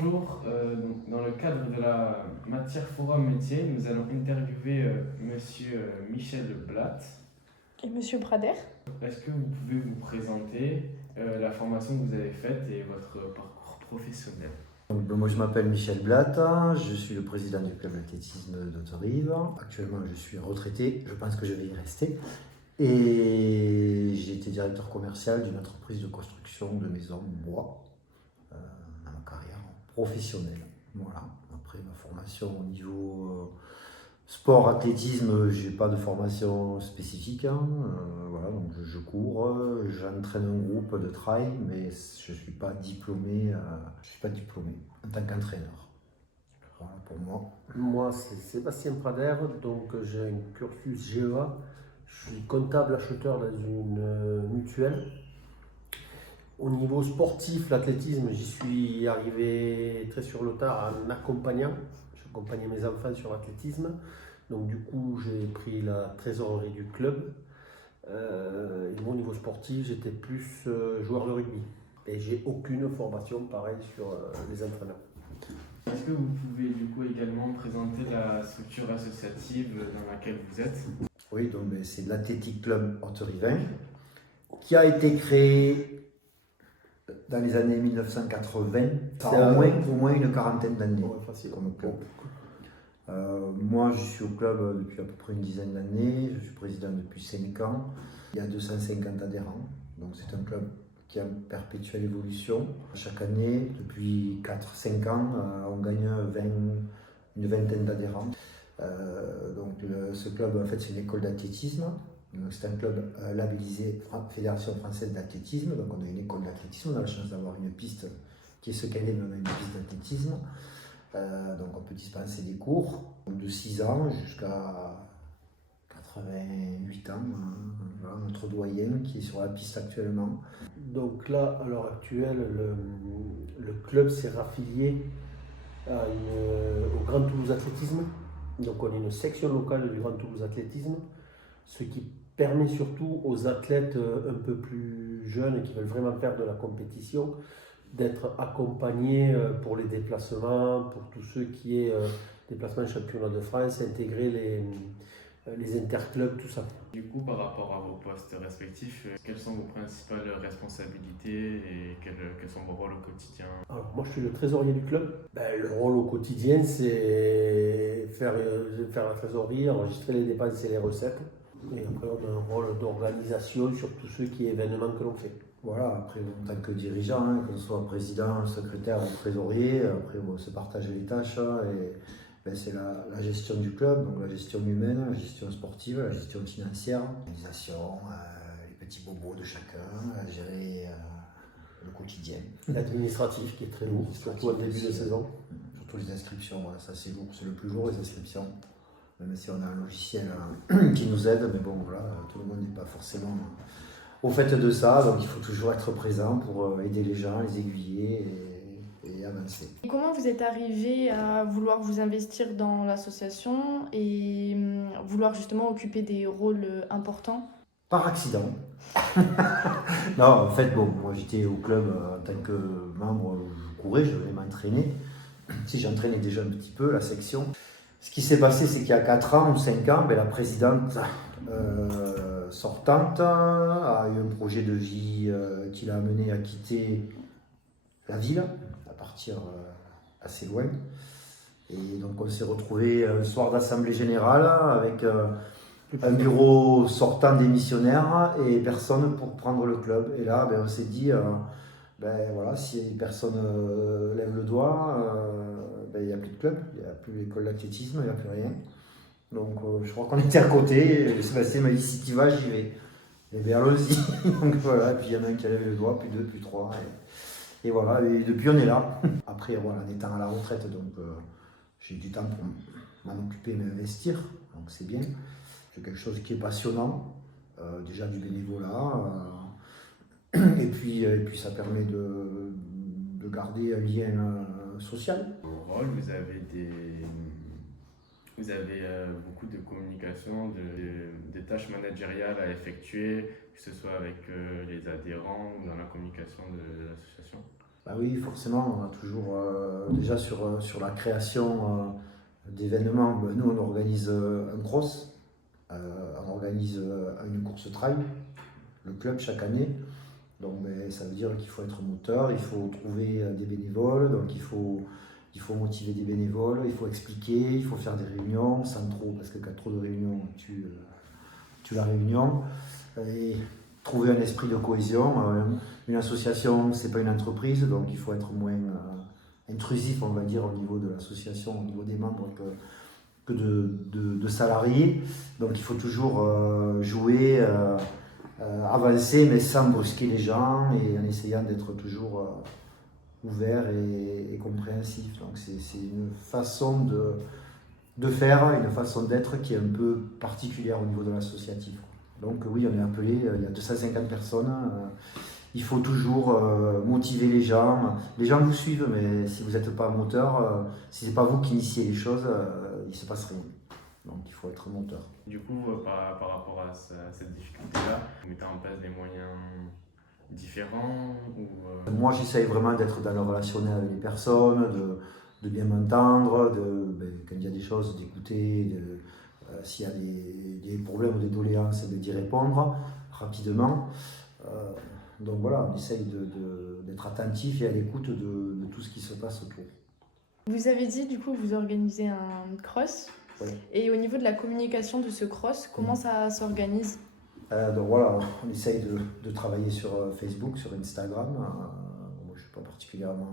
Bonjour, donc, dans le cadre de la matière Forum Métier, nous allons interviewer Monsieur Michel Blatt. Et Monsieur Brader? Est-ce que vous pouvez vous présenter la formation que vous avez faite et votre parcours professionnel? Moi je m'appelle Michel Blatt, je suis le président du club d'athlétisme d'Autorive. Actuellement je suis retraité, je pense que je vais y rester. Et j'ai été directeur commercial d'une entreprise de construction de maisons en bois dans ma carrière professionnelle. Voilà. Après ma formation au niveau sport, athlétisme, j'ai pas de formation spécifique. Voilà, donc je cours, j'entraîne un groupe de trail, mais je suis pas diplômé en tant qu'entraîneur. Voilà pour moi. Moi, c'est Sébastien Prader, donc j'ai un cursus GEA. Je suis comptable acheteur dans une mutuelle. Au niveau sportif, l'athlétisme, j'y suis arrivé très sur le tard en accompagnant. J'accompagnais mes enfants sur l'athlétisme. Donc du coup, j'ai pris la trésorerie du club. Et moi, au niveau sportif, j'étais plus joueur de rugby. Et j'ai aucune formation pareille sur les entraîneurs. Est-ce que vous pouvez du coup également présenter la structure associative dans laquelle vous êtes? Oui, donc c'est l'Athletic Club Auterivain qui a été créé dans les années 1980. Ça a au moins une quarantaine d'années comme club. Moi, je suis au club depuis à peu près une dizaine d'années. Je suis président depuis 5 ans. Il y a 250 adhérents. Donc, c'est un club qui est en perpétuelle évolution. Chaque année, depuis 4-5 ans, on gagne une vingtaine d'adhérents. Ce club, en fait, c'est une école d'athlétisme. C'est un club labellisé Fédération française d'athlétisme. Donc, on a une école d'athlétisme. On a la chance d'avoir une piste qui est ce qu'elle est, mais on a une piste d'athlétisme. Donc on peut dispenser des cours de 6 ans jusqu'à 88 ans, voilà, notre doyen qui est sur la piste actuellement. Donc là, à l'heure actuelle, le club s'est raffilié au Grand Toulouse Athlétisme. Donc on est une section locale du Grand Toulouse Athlétisme, ce qui permet surtout aux athlètes un peu plus jeunes et qui veulent vraiment faire de la compétition d'être accompagnés pour les déplacements, pour tous ceux qui est déplacements championnat de France, intégrer les interclubs, tout ça. Du coup, par rapport à vos postes respectifs, quelles sont vos principales responsabilités et quels sont vos rôles au quotidien? Alors moi je suis le trésorier du club. Le rôle au quotidien c'est faire la trésorerie, enregistrer les dépenses et les recettes. Et après on a un rôle d'organisation sur tous ceux qui est événements que l'on fait. Voilà, après en tant que dirigeant, que ce soit président, secrétaire ou trésorier, après on se partage les tâches et c'est la gestion du club, donc la gestion humaine, la gestion sportive, la gestion financière, l'organisation, les petits bobos de chacun, gérer le quotidien. L'administratif qui est très lourd, surtout au début de saison. Surtout les inscriptions, voilà, ça c'est lourd, c'est le plus lourd les inscriptions. Même si on a un logiciel qui nous aide, mais bon voilà, tout le monde n'est pas forcément au fait de ça, donc il faut toujours être présent pour aider les gens, les aiguiller et avancer. Et comment vous êtes arrivé à vouloir vous investir dans l'association et vouloir justement occuper des rôles importants? Par accident. Non, en fait, bon, moi j'étais au club en tant que membre, je courais, je devais m'entraîner. Si j'entraînais déjà un petit peu la section. Ce qui s'est passé, c'est qu'il y a 4 ans ou 5 ans, la présidente sortante a eu un projet de vie qui l'a amené à quitter la ville, à partir assez loin. Et donc on s'est retrouvé un soir d'assemblée générale avec un bureau sortant démissionnaire et personne pour prendre le club. Et là, on s'est dit, voilà, si personne lève le doigt, il n'y a plus de club, il n'y a plus l'école d'athlétisme, il n'y a plus rien. Donc je crois qu'on était à côté, et Sébastien m'a dit si tu vas, j'y vais. Et bien allons-y. Donc voilà, et puis il y en a un qui a levé le doigt, puis 2, puis 3. Et voilà, et depuis on est là. Après, voilà, en étant à la retraite, donc j'ai du temps pour m'en occuper et m'investir, donc c'est bien. C'est quelque chose qui est passionnant, déjà du bénévolat. Et puis ça permet de garder un lien social. Au rôle, vous avez beaucoup de communication, des tâches managériales à effectuer, que ce soit avec les adhérents ou dans la communication de l'association? Oui, forcément, on a toujours déjà sur la création d'événements, nous on organise un cross, on organise une course trail, le club chaque année. Donc ça veut dire qu'il faut être moteur, il faut trouver des bénévoles, donc il faut motiver des bénévoles, il faut expliquer, il faut faire des réunions, sans trop, parce que quand trop de réunions tue la réunion, et trouver un esprit de cohésion. Une association, c'est pas une entreprise, donc il faut être moins intrusif, on va dire, au niveau de l'association, au niveau des membres, que de salariés. Donc il faut toujours jouer, avancer, mais sans brusquer les gens et en essayant d'être toujours ouvert et compréhensif. Donc c'est une façon de faire, une façon d'être qui est un peu particulière au niveau de l'associatif. Donc oui, on est appelé, il y a 250 personnes. Il faut toujours motiver les gens. Les gens vous suivent, mais si vous n'êtes pas moteur, si ce n'est pas vous qui initiez les choses, il ne se passe rien. Donc il faut être moteur. Du coup, par rapport à cette difficulté-là, vous mettez en place des moyens différents ou, Moi, j'essaye vraiment d'être dans le relationnel avec les personnes, de bien m'entendre, quand il y a des choses, d'écouter, s'il y a des problèmes ou des doléances, d'y répondre rapidement. Donc voilà, on essaye d'être attentif et à l'écoute de tout ce qui se passe autour. Vous avez dit, du coup, vous organisez un cross. Oui. Et au niveau de la communication de ce cross, comment ça s'organise? Donc voilà, on essaye de travailler sur Facebook, sur Instagram. Moi, je ne suis pas particulièrement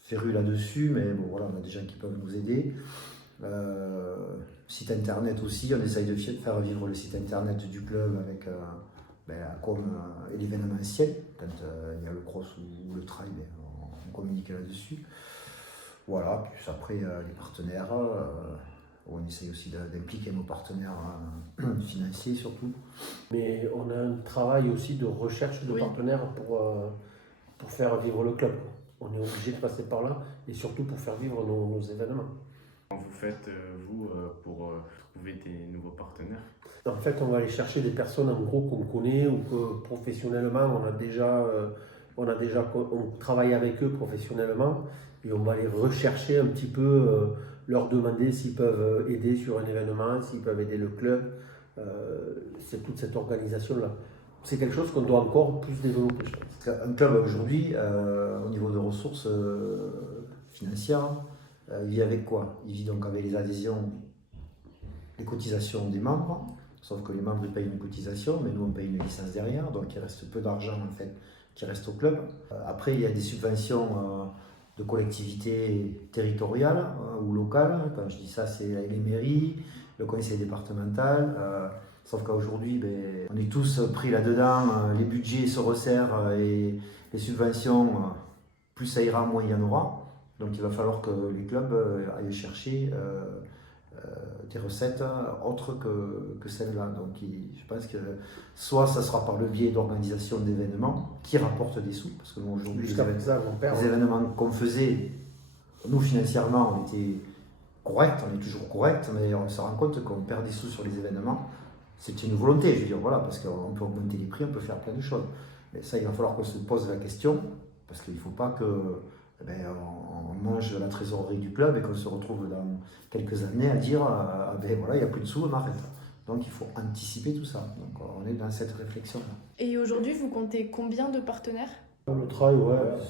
féru là-dessus, mais bon, voilà, on a des gens qui peuvent nous aider. Site internet aussi, on essaye de faire vivre le site internet du club avec la com et l'événementiel. Quand il y a le cross ou le trail, on communique là-dessus. Voilà, puis après les partenaires, on essaye aussi d'impliquer nos partenaires financiers surtout. Mais on a un travail aussi de recherche de Oui. partenaires pour faire vivre le club. On est obligé de passer par là et surtout pour faire vivre nos événements. Comment vous faites, vous, pour trouver des nouveaux partenaires? En fait, on va aller chercher des personnes en gros qu'on connaît ou que professionnellement on travaille avec eux professionnellement et on va aller rechercher un petit peu, leur demander s'ils peuvent aider sur un événement, s'ils peuvent aider le club. C'est toute cette organisation-là. C'est quelque chose qu'on doit encore plus développer, je pense. Un club aujourd'hui, au niveau de ressources financières, il vit avec quoi? Il vit donc avec les adhésions, les cotisations des membres, sauf que les membres ils payent une cotisation, mais nous on paye une licence derrière, donc il reste peu d'argent en fait qui reste au club. Après il y a des subventions de collectivités territoriales ou locales. Quand je dis ça, c'est les mairies, le conseil départemental. Sauf qu'aujourd'hui, on est tous pris là-dedans, les budgets se resserrent et les subventions, plus ça ira, moins il y en aura. Donc il va falloir que les clubs aillent chercher des recettes autres que celles-là. Donc je pense que soit ça sera par le biais d'organisation d'événements qui rapportent des sous, parce que nous aujourd'hui, les événements qu'on faisait, nous financièrement on était correct, on est toujours correct, mais on se rend compte qu'on perd des sous sur les événements. C'est une volonté, je veux dire, voilà, parce qu'on peut augmenter les prix, on peut faire plein de choses. Mais ça, il va falloir qu'on se pose la question, parce qu'il ne faut pas que on mange la trésorerie du club et qu'on se retrouve dans quelques années à dire voilà, il n'y a plus de sous, on arrête. Donc il faut anticiper tout ça. Donc on est dans cette réflexion-là. Et aujourd'hui, vous comptez combien de partenaires? Le trail,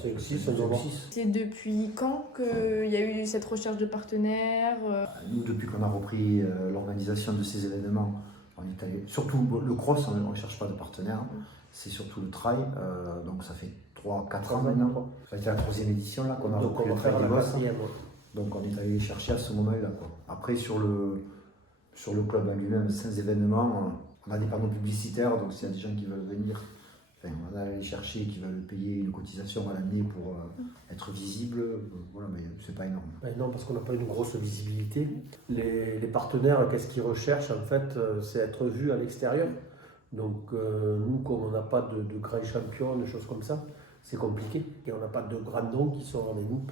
c'est 6, C'est depuis quand qu'il y a eu cette recherche de partenaires? Nous, depuis qu'on a repris l'organisation de ces événements, on est allé, surtout le cross, on ne cherche pas de partenaires, c'est surtout le trail, donc ça fait 3-4 ans maintenant. Ça a été la 3e édition là, qu'on a repris le trail des Bosses. Donc on est allé chercher à ce moment-là. Après sur le club en lui-même, sans événements, on a des panneaux publicitaires, donc s'il y a des gens qui veulent venir, on va aller chercher, qui veulent payer une cotisation à l'année pour être visible, voilà, mais c'est pas énorme. Non, parce qu'on n'a pas une grosse visibilité. Les partenaires, qu'est-ce qu'ils recherchent en fait? C'est être vus à l'extérieur. Donc nous, comme on n'a pas de grands champions, de choses comme ça, c'est compliqué. Et on n'a pas de grands noms qui sont avec nous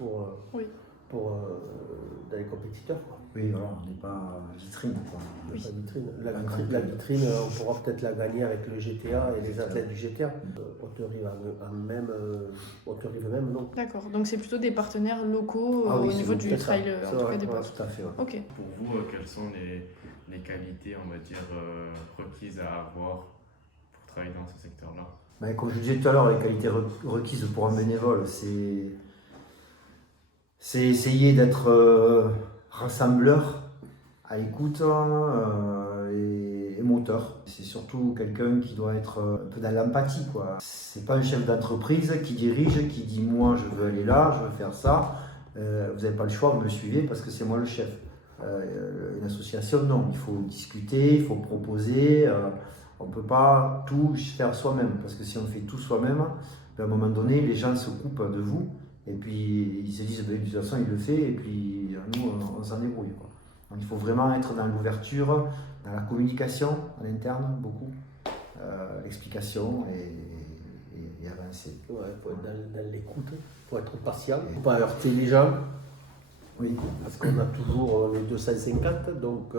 dans les compétiteurs. Quoi. Oui, voilà, on n'est pas vitrine. Quoi. La vitrine, Pas la vitrine, on pourra peut-être la gagner avec le GTA et les GTA. athlètes du GTA. On te rive même, non. D'accord, donc c'est plutôt des partenaires locaux Ah oui, au c'est niveau bon, du c'est ça. trail, C'est en tout vrai, cas des Ouais, postes. tout à fait. Ouais. Ok. Pour vous, quelles sont les qualités, on va dire, requises à avoir pour travailler dans ce secteur-là? Ben, comme je disais tout à l'heure, les qualités requises pour un bénévole, c'est essayer d'être rassembleur, à l'écoute et moteur. C'est surtout quelqu'un qui doit être un peu dans l'empathie, quoi. C'est pas un chef d'entreprise qui dirige, qui dit moi je veux aller là, je veux faire ça. Vous n'avez pas le choix, vous me suivez parce que c'est moi le chef. Une association, non, il faut discuter, il faut proposer. On ne peut pas tout faire soi-même parce que si on fait tout soi-même, ben, à un moment donné, les gens se coupent de vous. Et puis ils se disent, ben, de toute façon, il le fait, et puis nous, on s'en débrouille. Quoi. Donc il faut vraiment être dans l'ouverture, dans la communication à l'interne, beaucoup, l'explication et avancer. Il faut être dans l'écoute, il faut être patient, il ne faut pas heurter les gens, Oui, parce qu'on a toujours les 250, donc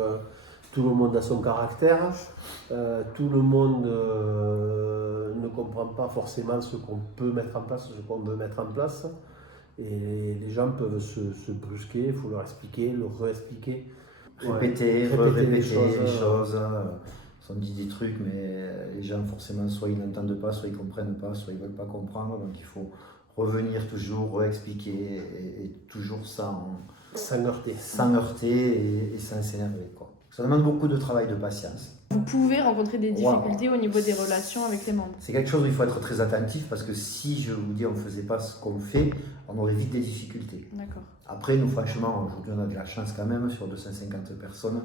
tout le monde a son caractère, tout le monde ne comprend pas forcément ce qu'on peut mettre en place, ce qu'on veut mettre en place. Et les gens peuvent se brusquer, il faut leur expliquer, leur réexpliquer. répéter Répéter les les choses. On dit des trucs, mais les gens, forcément, soit ils n'entendent pas, soit ils ne comprennent pas, soit ils ne veulent pas comprendre. Donc il faut revenir toujours, réexpliquer, et toujours Sans heurter. sans heurter et sans s'énerver. Quoi. Ça demande beaucoup de travail, de patience. Vous pouvez rencontrer des Wow. difficultés au niveau des relations avec les membres. C'est quelque chose où il faut être très attentif parce que si je vous dis on ne faisait pas ce qu'on fait, on aurait vite des difficultés. D'accord. Après, nous, franchement, aujourd'hui, on a de la chance quand même, sur 250 personnes,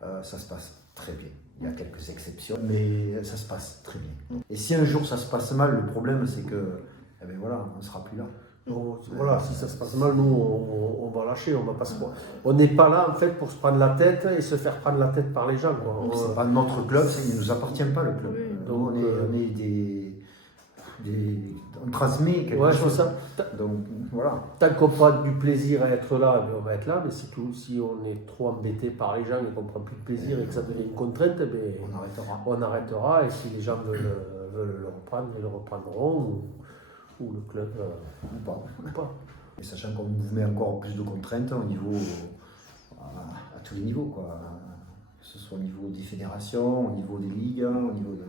ça se passe très bien. Il y a quelques exceptions, mais ça se passe très bien. Et si un jour ça se passe mal, le problème, c'est que, eh ben voilà, on ne sera plus là. Donc, voilà, si ça se passe mal, nous, on va lâcher, on va pas se... On n'est pas là, en fait, pour se prendre la tête et se faire prendre la tête par les gens, quoi. C'est pas notre club, il ne nous appartient pas, le club. Oui. Donc, on transmet quelque chose. Ça. Donc, voilà. Tant qu'on prend du plaisir à être là, on va être là, mais si on est trop embêté par les gens et qu'on prend plus de plaisir et que ça devient une contrainte, on arrêtera, et si les gens veulent le reprendre, ils le reprendront, ou le club Ou pas. ou pas. Et sachant qu'on vous met encore plus de contraintes au niveau, à tous les niveaux, quoi. Que ce soit au niveau des fédérations, au niveau des ligues, au niveau de...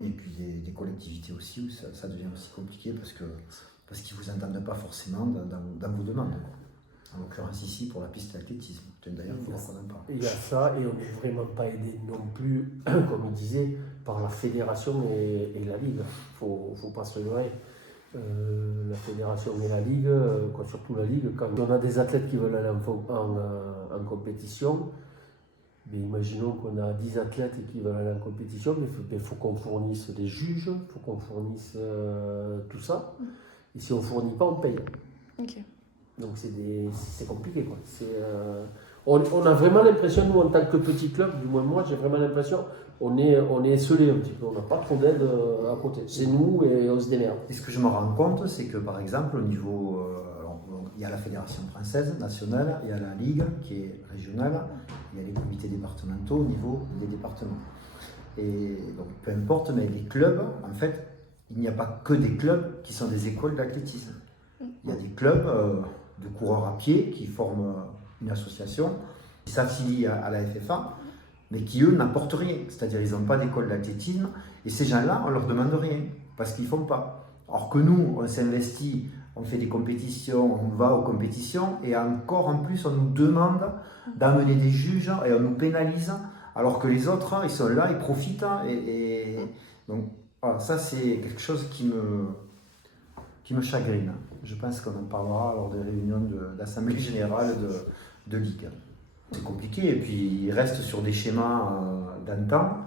Et puis des collectivités aussi, où ça devient aussi compliqué parce qu'ils ne vous entendent pas forcément dans vos demandes. Quoi. En l'occurrence ici, pour la piste d'athlétisme. D'ailleurs, il faut voir qu'on en parle. Il y a ça, et on n'est vraiment pas aidé non plus, comme il disait, par la fédération et la ligue. Il ne faut pas se leurrer. La fédération et la ligue, surtout la ligue, quand on a des athlètes qui veulent aller en compétition, mais imaginons qu'on a 10 athlètes qui veulent aller en compétition, mais il faut qu'on fournisse des juges, il faut qu'on fournisse tout ça. Et si on ne fournit pas, on paye. Ok. Donc c'est compliqué, quoi. On a vraiment l'impression, nous en tant que petit club, du moins moi j'ai vraiment l'impression, on est esselé un petit peu, on n'a pas trop d'aide à côté. C'est nous et on se démerde. Et ce que je me rends compte, c'est que par exemple, au niveau. Il y a la fédération française nationale, il y a la ligue qui est régionale, il y a les comités départementaux au niveau des départements. Et donc peu importe, mais les clubs, en fait, il n'y a pas que des clubs qui sont des écoles d'athlétisme. Il y a des clubs de coureurs à pied qui forment une association, qui s'affilient à la FFA, mais qui eux n'apportent rien. C'est-à-dire ils n'ont pas d'école d'athlétisme, et ces gens-là, on leur demande rien, parce qu'ils ne font pas. Alors que nous, on s'investit, on fait des compétitions, on va aux compétitions, et encore en plus, on nous demande d'amener des juges, et on nous pénalise, alors que les autres, ils sont là, ils profitent, et donc voilà, ça c'est quelque chose qui me chagrine. Je pense qu'on en parlera lors des réunions d'assemblée générale de ligue. C'est compliqué, et puis ils restent sur des schémas d'antan.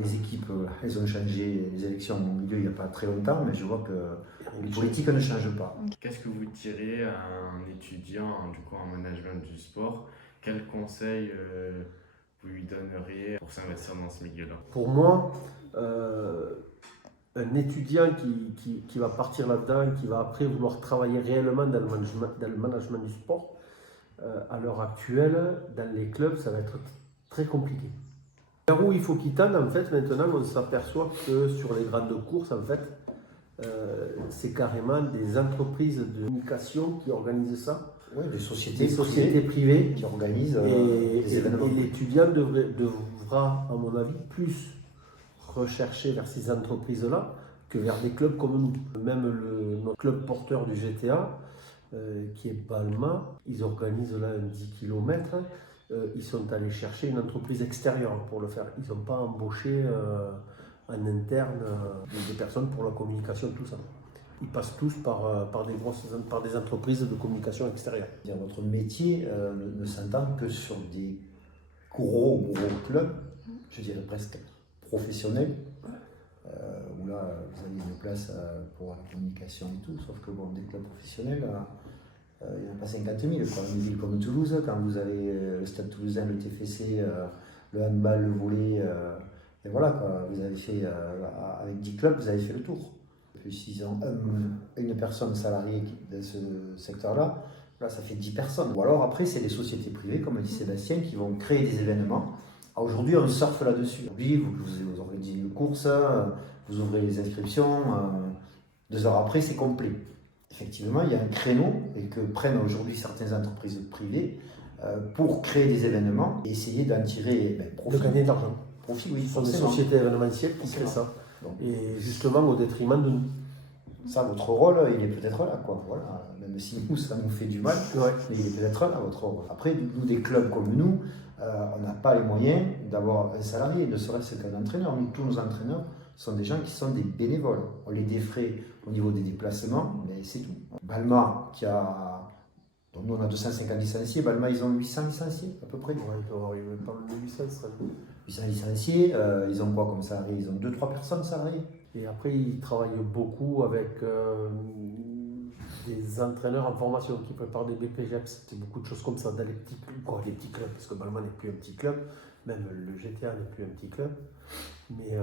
Les équipes, elles ont changé, les élections ont eu lieu il n'y a pas très longtemps, mais je vois que les politiques ne changent pas. Qu'est-ce que vous diriez à un étudiant du coup, en management du sport? Quels conseils vous lui donneriez pour s'investir dans ce milieu-là? Pour moi, un étudiant qui va partir là-dedans, qui va après vouloir travailler réellement dans le management du sport, à l'heure actuelle, dans les clubs, ça va être très compliqué. Vers où il faut qu'il tende, en fait, maintenant, on s'aperçoit que sur les grandes courses, en fait, c'est carrément des entreprises de communication qui organisent ça. Ouais, des sociétés privées qui organisent des événements. Et l'étudiant devra, à mon avis, plus rechercher vers ces entreprises-là que vers des clubs comme nous. Même notre club porteur du GTA, qui est Balma, ils organisent là un 10 km. Ils sont allés chercher une entreprise extérieure pour le faire. Ils n'ont pas embauché en interne des personnes pour la communication, tout ça. Ils passent tous par des entreprises de communication extérieure. Votre métier ne s'entend que sur des gros clubs, je dirais presque professionnels, où là vous avez une place pour la communication et tout, sauf que bon, des clubs professionnels, il n'y en a pas 50 000. Quoi. Une ville comme Toulouse, quand vous avez le Stade Toulousain, le TFC, le handball, le volley, et voilà, quoi. Vous avez fait, avec 10 clubs, vous avez fait le tour. S'ils ont une personne salariée dans ce secteur-là, là ça fait 10 personnes. Ou alors après, c'est des sociétés privées, comme dit Sébastien, qui vont créer des événements. Aujourd'hui, on surfe là-dessus. Aujourd'hui, vous organisez une course, vous ouvrez les inscriptions, 2 heures après, c'est complet. Effectivement, il y a un créneau et que prennent aujourd'hui certaines entreprises privées pour créer des événements et essayer d'en tirer profit. De gagner de l'argent. Profit, oui, Ce sont des forcément. sociétés événementielles qui créent ça. Donc, et justement au détriment de nous. Ça, votre rôle, il est peut-être là, quoi. Voilà. Même si nous, ça nous fait du mal, Ouais. mais il est peut-être là, votre rôle. Après, nous, des clubs comme nous, on n'a pas les moyens d'avoir un salarié, ne serait-ce qu'un entraîneur. Nous, tous nos entraîneurs sont des gens qui sont des bénévoles. On les défraie au niveau des déplacements, mais c'est tout. Balma, donc nous, on a 250 licenciés. Balma, ils ont 800 licenciés, à peu près. Ouais, il doit y avoir pas mal de 800, ça. 800 licenciés, ils ont quoi comme salariés? Ils ont 2-3 personnes salariées. Et après, ils travaillent beaucoup avec des entraîneurs en formation qui préparent des BPGEPS. C'est beaucoup de choses comme ça dans les petits clubs, parce que Balma n'est plus un petit club, même le GTA n'est plus un petit club. Mais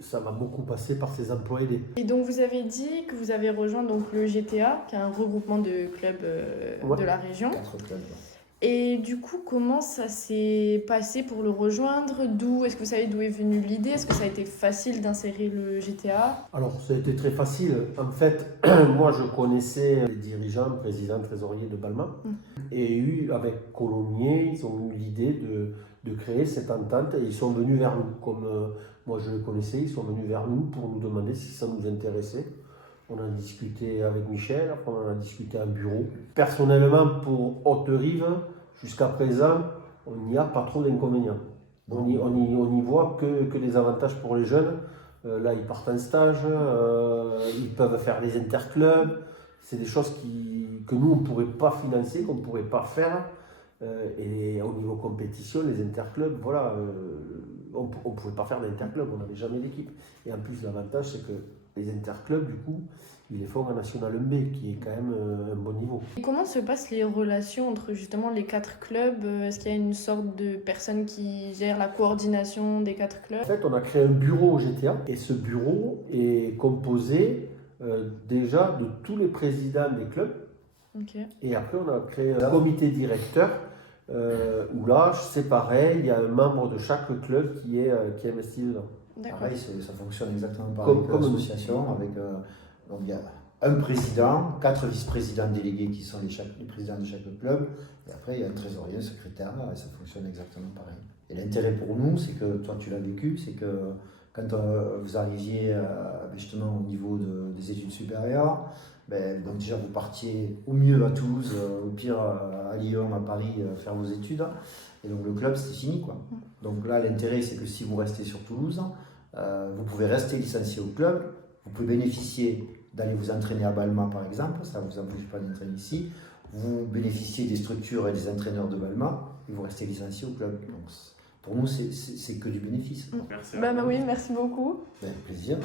ça va beaucoup passer par ces employés. Et donc vous avez dit que vous avez rejoint donc le GTA, qui est un regroupement de clubs de la région. 4 clubs. Et du coup, comment ça s'est passé pour le rejoindre? Est-ce que vous savez d'où est venue l'idée? Est-ce que ça a été facile d'insérer le GTA? Alors, ça a été très facile. En fait, moi, je connaissais les dirigeants, présidents, trésoriers de Balma. Et avec Colomiers, ils ont eu l'idée de créer cette entente et ils sont venus vers nous. Comme moi, je les connaissais, ils sont venus vers nous pour nous demander si ça nous intéressait. On a discuté avec Michel, après on en a discuté à un bureau. Personnellement, pour Haute-Rive, jusqu'à présent, on n'y a pas trop d'inconvénients. On y voit que des avantages pour les jeunes. Là, ils partent en stage, ils peuvent faire les interclubs. C'est des choses que nous, on ne pourrait pas financer, qu'on ne pourrait pas faire. Et au niveau compétition, les interclubs, voilà, on ne pouvait pas faire d'interclubs, on n'avait jamais d'équipe. Et en plus, l'avantage, c'est que les interclubs, du coup, ils les font en National B, qui est quand même un bon niveau. Et comment se passent les relations entre justement les 4 clubs? Est-ce qu'il y a une sorte de personne qui gère la coordination des 4 clubs? En fait, on a créé un bureau au GTA, et ce bureau est composé déjà de tous les présidents des clubs. Okay. Et après, on a créé un comité directeur, où là, c'est pareil, il y a un membre de chaque club qui est investi dedans. Pareil, ça fonctionne exactement pareil comme l'association. Donc il y a un président, 4 vice-présidents délégués qui sont les présidents de chaque club. Et après, il y a un trésorier, un secrétaire, et ça fonctionne exactement pareil. Et l'intérêt pour nous, c'est que, toi tu l'as vécu, c'est que quand vous arriviez justement au niveau des études supérieures, donc déjà vous partiez au mieux à Toulouse, au pire à Lyon, à Paris, faire vos études. Et donc le club, c'était fini, quoi. Donc là, l'intérêt, c'est que si vous restez sur Toulouse, vous pouvez rester licencié au club, vous pouvez bénéficier d'aller vous entraîner à Balma, par exemple, ça ne vous empêche pas d'entraîner ici. Vous bénéficiez des structures et des entraîneurs de Balma et vous restez licencié au club. Donc, pour nous, c'est que du bénéfice. Merci. Oui, merci beaucoup. Avec plaisir.